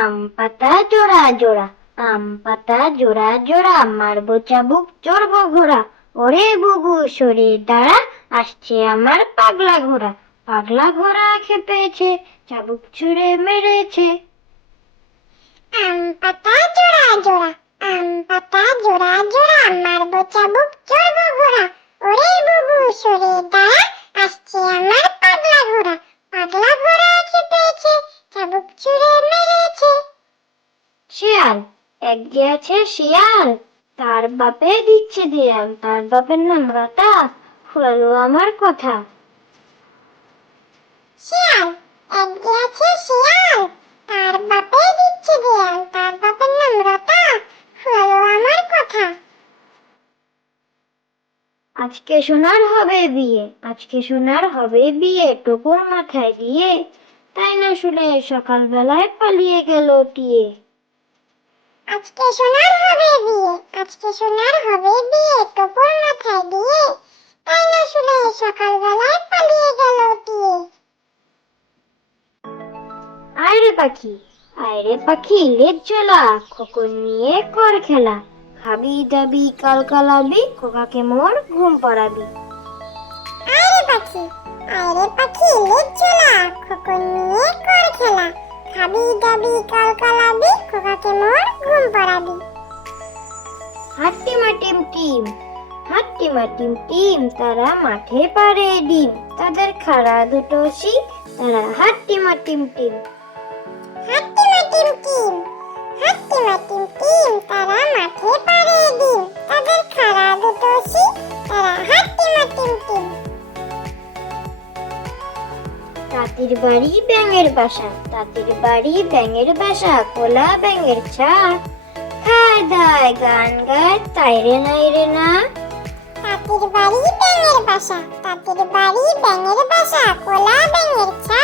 আম পাতা জোড়া জোড়া, আম পাতা জোড়া জোড়া, মারবো চাবুক, চড়বো ঘোড়া। ওরে বুবু সরে দাঁড়া, আসছে আমার পাগলা ঘোড়া। পাগলা ঘোড়া খেপেছে, চাবুক ছুঁড়ে মেরেছে। আম পাতা জোড়া জোড়া, আম পাতা জোড়া জোড়া, মারবো চাবুক শিয়াল। এক যে আছে শিয়াল। তার বাপে দিচ্ছে দেয়াল। তার বাপের নাম রাতা ফুরালো আমার কথা। শিয়াল এক যে আছে শিয়াল। তার বাপে দিচ্ছে দেয়াল। তার বাপের নাম রতা হলো আমার কথা। আজকে সোনার হবে বিয়ে। আজকে সোনার হবে বিয়ে। টোপর মাথায় দিয়ে। তাই না শুনে সকালবেলায় পালিয়ে গেল টিয়ে। আজকে সোনার হবে বিয়ে আজকে সোনার হবে বিয়ে টোপর মাথায় দিয়ে তাই না শুনে সকালবেলায় পালিয়ে গেল টিয়ে আয়রে পাখি আয়রে পাখি লেজ চলা খোকন নিয়ে কর খেলা। খাবি দাবি কাল কালাবি খোকাকে মোর ঘুম পড়াবি। আরে পাখি আরে পাখি টিম টিম। হাট্টিমা টিম টিম তারা মাঠে পারে ডিম। তাদের খাড়া দুটো শিং, তারা হাট্টিমা টিম টিম হাট্টি মাটিম টিম হাট্টি মাটিম টিম। তারা মাঠে পারে ডিম। তাদের খাড়া দুটো শিং, তারা হাট্টি মাটিম টিম তাঁতির বাড়ি ব্যাঙের বাসা, তাঁতির বাড়ি ব্যাঙের বাসা, কোলা ব্যাঙের ছা খায় গান গায়, তাই রে নাই রে না? তাঁতির বাড়ি ব্যাঙের বাসা তাঁতির বাড়ি ব্যাঙের বাসা, কোলা ব্যাঙের ছা